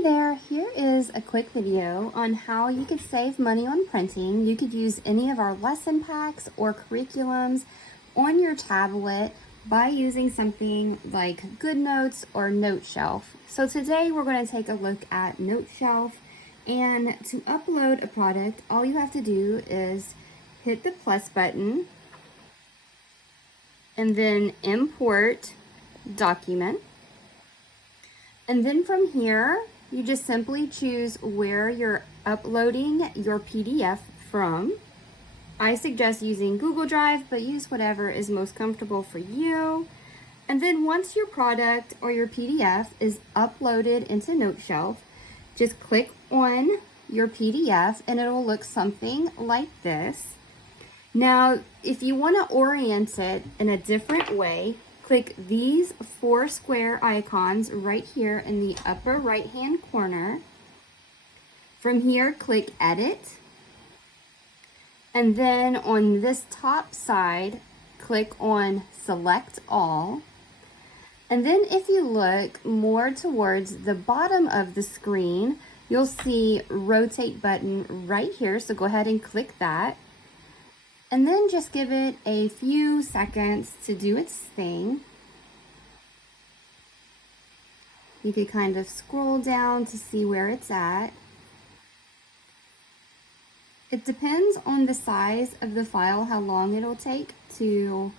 Hey there, here is a quick video on how you could save money on printing. You could use any of our lesson packs or curriculums on your tablet by using something like GoodNotes or Noteshelf. So today we're going to take a look at Noteshelf, and to upload a product, all you have to do is hit the plus button and then import document. And then from here, you just simply choose where you're uploading your PDF from. I suggest using Google Drive, but use whatever is most comfortable for you. And then once your product or your PDF is uploaded into Noteshelf, just click on your PDF and it'll look something like this. Now, if you want to orient it in a different way, click these 4 square icons right here in the upper right hand corner. From here, click Edit. And then on this top side, click on Select All. And then if you look more towards the bottom of the screen, you'll see Rotate button right here. So go ahead and click that. And then just give it a few seconds to do its thing. You could kind of scroll down to see where it's at. It depends on the size of the file, how long it'll take to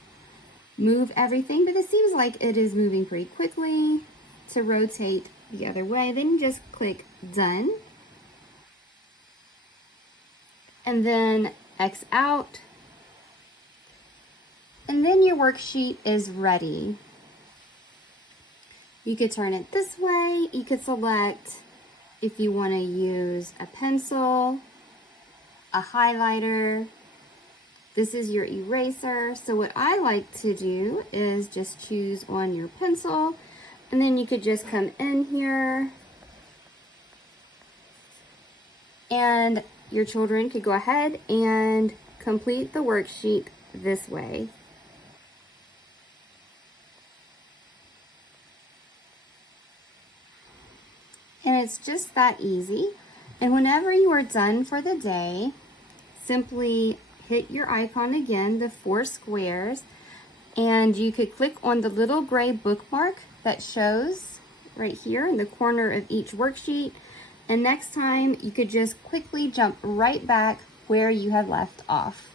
move everything, but it seems like it is moving pretty quickly. To rotate the other way, then you just click Done. And then X out. And then your worksheet is ready. You could turn it this way. You could select if you want to use a pencil, a highlighter. This is your eraser. So what I like to do is just choose on your pencil, and then you could just come in here and your children could go ahead and complete the worksheet this way. And it's just that easy. And whenever you are done for the day, simply hit your icon again, the 4 squares, and you could click on the little gray bookmark that shows right here in the corner of each worksheet. And next time you could just quickly jump right back where you had left off.